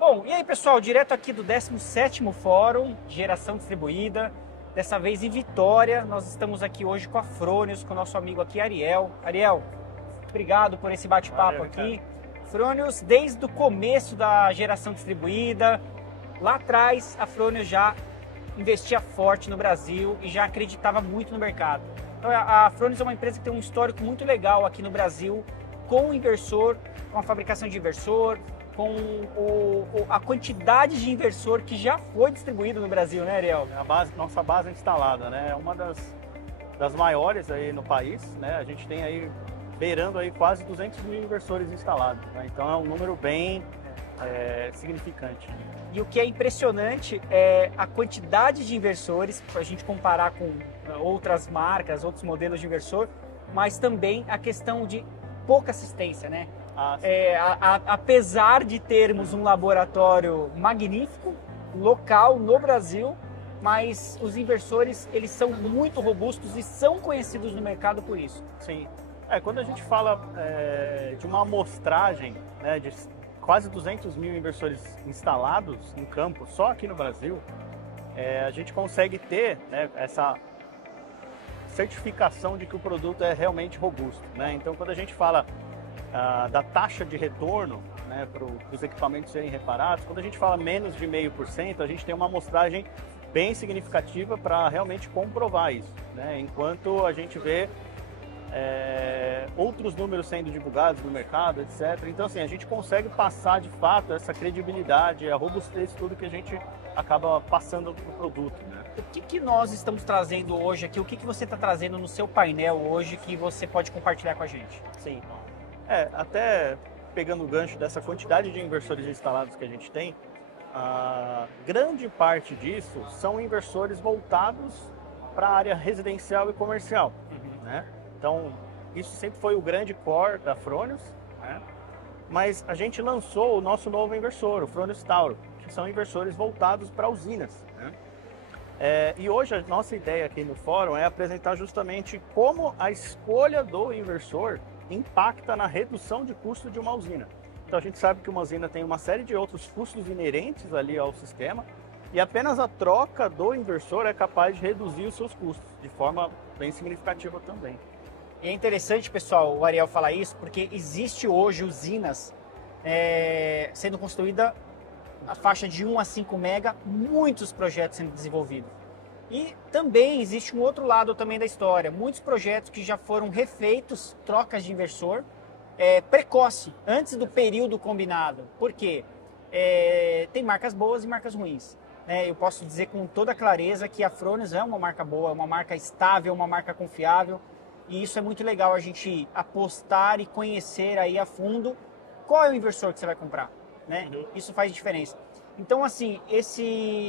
Bom, e aí pessoal, direto aqui do 17º Fórum de Geração Distribuída, dessa vez em Vitória. Nós estamos aqui hoje com a Fronius, com o nosso amigo aqui Ariel. Ariel, obrigado por esse bate-papo aqui. Fronius, desde o começo da geração distribuída, lá atrás a Fronius já investia forte no Brasil e já acreditava muito no mercado. Então, a Fronius é uma empresa que tem um histórico muito legal aqui no Brasil, com o inversor, com a fabricação de inversor, com a quantidade de inversor que já foi distribuído no Brasil, né, Ariel? Nossa base instalada, né? É uma das maiores aí no país, né? A gente tem aí beirando aí quase 200 mil inversores instalados, né? Então é um número bem significante. E o que é impressionante é a quantidade de inversores, para a gente comparar com outras marcas, outros modelos de inversor, mas também a questão de pouca assistência, né? Apesar de termos um laboratório magnífico, local, no Brasil, mas os inversores, eles são muito robustos e são conhecidos no mercado por isso. Sim. Quando a gente fala de uma amostragem, né, de quase 200 mil inversores instalados em campo, só aqui no Brasil, a gente consegue ter, né, essa certificação de que o produto é realmente robusto, né? Então, quando a gente fala da taxa de retorno, né, para os equipamentos serem reparados, quando a gente fala menos de 0,5%, a gente tem uma amostragem bem significativa para realmente comprovar isso, né? Enquanto a gente vê outros números sendo divulgados no mercado, etc. Então, assim, a gente consegue passar de fato essa credibilidade, a robustez, tudo que a gente acaba passando para o produto, né? O que nós estamos trazendo hoje aqui? O que você está trazendo no seu painel hoje que você pode compartilhar com a gente? Sim. Até pegando o gancho dessa quantidade de inversores instalados que a gente tem, a grande parte disso são inversores voltados para a área residencial e comercial, né? Então, isso sempre foi o grande core da Fronius, né? Mas a gente lançou o nosso novo inversor, o Fronius Tauro, que são inversores voltados para usinas, né? E hoje a nossa ideia aqui no fórum é apresentar justamente como a escolha do inversor impacta na redução de custo de uma usina. Então a gente sabe que uma usina tem uma série de outros custos inerentes ali ao sistema e apenas a troca do inversor é capaz de reduzir os seus custos de forma bem significativa também. E é interessante, pessoal, o Ariel falar isso, porque existe hoje usinas sendo construída a faixa de 1 a 5 mega, muitos projetos sendo desenvolvidos. E também existe um outro lado também da história, muitos projetos que já foram refeitos, trocas de inversor, precoce, antes do período combinado. Por quê? Tem marcas boas e marcas ruins. Eu posso dizer com toda clareza que a Fronius é uma marca boa, uma marca estável, uma marca confiável. E isso é muito legal, a gente apostar e conhecer aí a fundo qual é o inversor que você vai comprar, né? Isso faz diferença. Então, assim, esse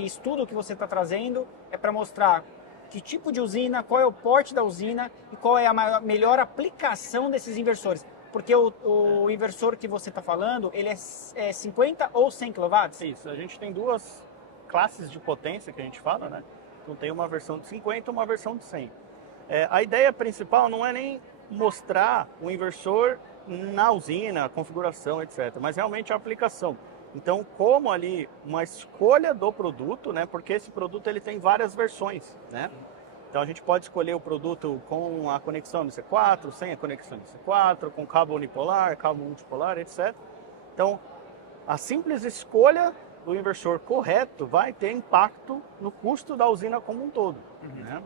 estudo que você está trazendo é para mostrar que tipo de usina, qual é o porte da usina e qual é a melhor aplicação desses inversores. Porque o inversor que você está falando, ele é 50 ou 100 kW? Isso, a gente tem duas classes de potência que a gente fala, né? Então tem uma versão de 50 e uma versão de 100. A ideia principal não é nem mostrar o inversor na usina, a configuração, etc., mas realmente a aplicação. Então, como ali uma escolha do produto, né? Porque esse produto ele tem várias versões, né? Então a gente pode escolher o produto com a conexão no C4, sem a conexão no C4, com cabo unipolar, cabo multipolar, etc. Então, a simples escolha do inversor correto vai ter impacto no custo da usina como um todo, né?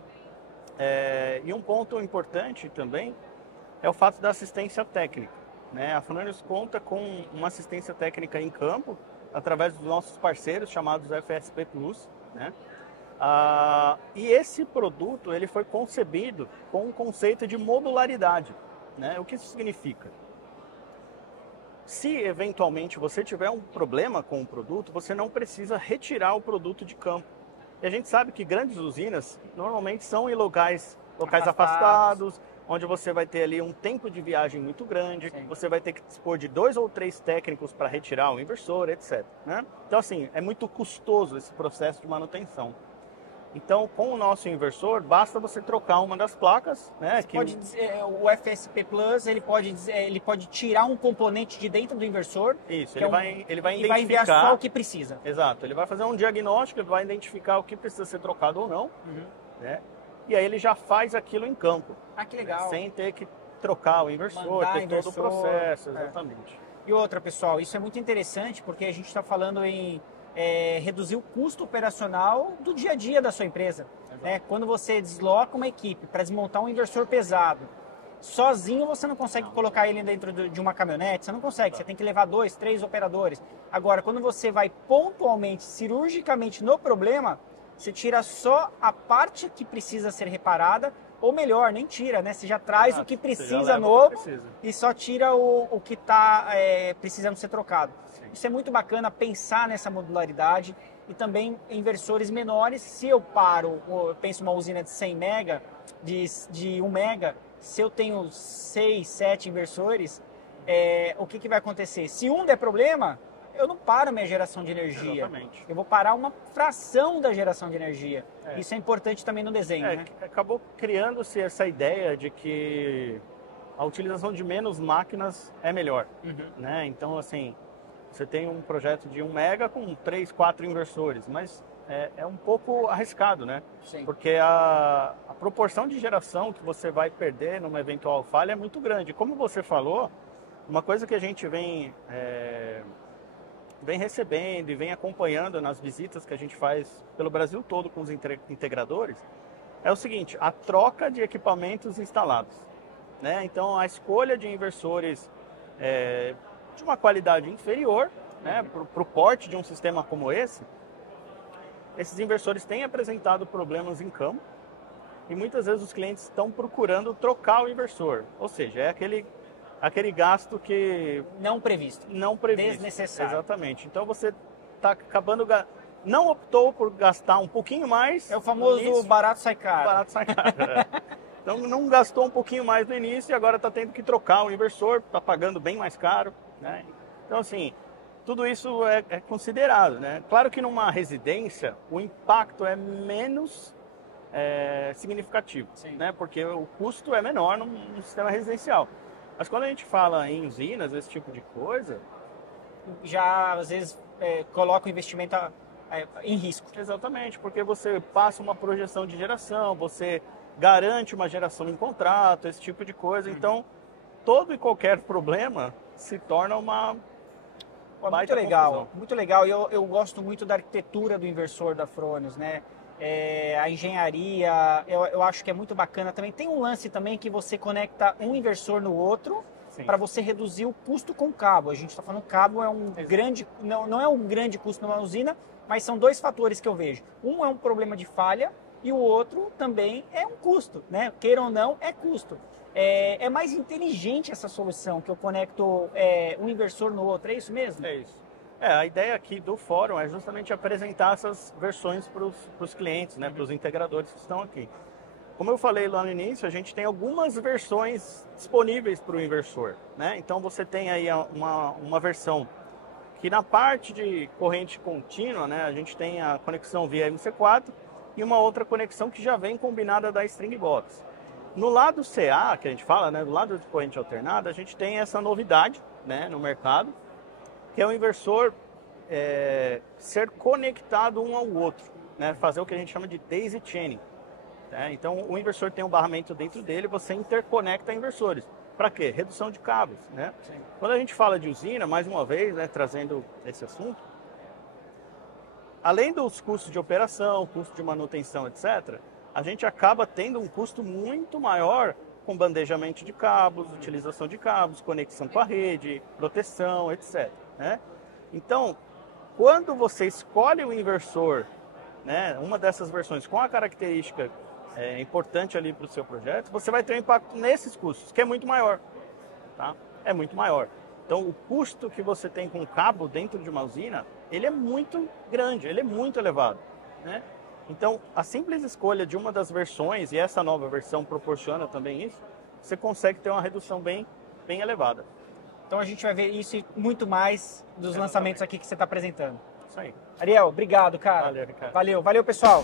E um ponto importante também é o fato da assistência técnica, né? A Fronius conta com uma assistência técnica em campo através dos nossos parceiros chamados FSP Plus, né? E esse produto ele foi concebido com um conceito de modularidade, né? O que isso significa? Se eventualmente você tiver um problema com o produto, você não precisa retirar o produto de campo. E a gente sabe que grandes usinas normalmente são em locais afastados, onde você vai ter ali um tempo de viagem muito grande, sim, você vai ter que dispor de 2 ou 3 técnicos para retirar o inversor, etc., né? Então, assim, é muito custoso esse processo de manutenção. Então, com o nosso inversor, basta você trocar uma das placas, né? O FSP Plus, ele pode tirar um componente de dentro do inversor. Isso, ele vai identificar... E vai enviar só o que precisa. Exato, ele vai fazer um diagnóstico, ele vai identificar o que precisa ser trocado ou não, né? E aí ele já faz aquilo em campo. Ah, que legal. Sem ter que trocar o inversor, ter todo o processo, exatamente. E outra, pessoal, isso é muito interessante porque a gente está falando em reduzir o custo operacional do dia a dia da sua empresa. Né? Quando você desloca uma equipe para desmontar um inversor pesado, sozinho você não consegue colocar ele dentro de uma caminhonete, você não consegue, você tem que levar 2, 3 operadores. Agora, quando você vai pontualmente, cirurgicamente no problema, você tira só a parte que precisa ser reparada, ou melhor, nem tira, né? Você já traz o que precisa novo e só tira o que está precisando ser trocado. Sim. Isso é muito bacana, pensar nessa modularidade e também inversores menores. Se eu penso uma usina de 100 mega, de 1 mega, se eu tenho 6, 7 inversores, o que vai acontecer? Se um der problema, eu não paro minha geração de energia. Exatamente. Eu vou parar uma fração da geração de energia. Isso é importante também no desenho, né? Acabou criando-se essa ideia de que a utilização de menos máquinas é melhor, né? Então, assim, você tem um projeto de 1 mega com 3, 4 inversores, mas é um pouco arriscado, né? Sim. Porque a proporção de geração que você vai perder numa eventual falha é muito grande. Como você falou, uma coisa que a gente vem recebendo e vem acompanhando nas visitas que a gente faz pelo Brasil todo com os integradores, é o seguinte: a troca de equipamentos instalados, né? Então, a escolha de inversores de uma qualidade inferior, né, para o porte de um sistema como esses inversores têm apresentado problemas em campo e muitas vezes os clientes estão procurando trocar o inversor, ou seja, é aquele gasto que... Não previsto. Desnecessário. Exatamente. Então você está acabando... Não optou por gastar um pouquinho mais... É o famoso barato sai caro. Barato sai caro. Então não gastou um pouquinho mais no início e agora está tendo que trocar o inversor, está pagando bem mais caro, né? Então, assim, tudo isso é considerado, né? Claro que numa residência o impacto é menos significativo, né? Porque o custo é menor num sistema residencial. Mas quando a gente fala em usinas, esse tipo de coisa... Já, às vezes, coloca o investimento em risco. Exatamente, porque você passa uma projeção de geração, você garante uma geração em contrato, esse tipo de coisa. Então, todo e qualquer problema se torna uma baita confusão. Muito legal. E eu gosto muito da arquitetura do inversor da Fronius, né? A engenharia, eu acho que é muito bacana também. Tem um lance também que você conecta um inversor no outro para você reduzir o custo com o cabo. A gente está falando que o cabo é não é um grande custo numa usina, mas são 2 fatores que eu vejo. Um é um problema de falha e o outro também é um custo, né? Queira ou não, é custo. É mais inteligente essa solução que eu conecto um inversor no outro, é isso mesmo? É isso. A ideia aqui do fórum é justamente apresentar essas versões para os clientes, né, para os integradores que estão aqui. Como eu falei lá no início, a gente tem algumas versões disponíveis para o inversor, né? Então você tem aí uma versão que na parte de corrente contínua, né, a gente tem a conexão via MC4 e uma outra conexão que já vem combinada da String Box. No lado CA, que a gente fala, né, do lado de corrente alternada, a gente tem essa novidade, né, no mercado, que é o inversor ser conectado um ao outro, né? Fazer o que a gente chama de daisy chaining. Né? Então, o inversor tem um barramento dentro dele, você interconecta inversores. Para quê? Redução de cabos. Né? Quando a gente fala de usina, mais uma vez, né, trazendo esse assunto, além dos custos de operação, custo de manutenção, etc., a gente acaba tendo um custo muito maior com bandejamento de cabos, utilização de cabos, conexão com a rede, proteção, etc. Né? Então, quando você escolhe o inversor, né, uma dessas versões com a característica importante ali para o seu projeto, você vai ter um impacto nesses custos, que é muito maior. Tá? É muito maior. Então, o custo que você tem com cabo dentro de uma usina, ele é muito grande, ele é muito elevado. Né? Então, a simples escolha de uma das versões, e essa nova versão proporciona também isso, você consegue ter uma redução bem elevada. Então a gente vai ver isso e muito mais dos lançamentos aqui que você está apresentando. Isso aí. Ariel, obrigado, cara. Valeu, Ricardo. Valeu, pessoal.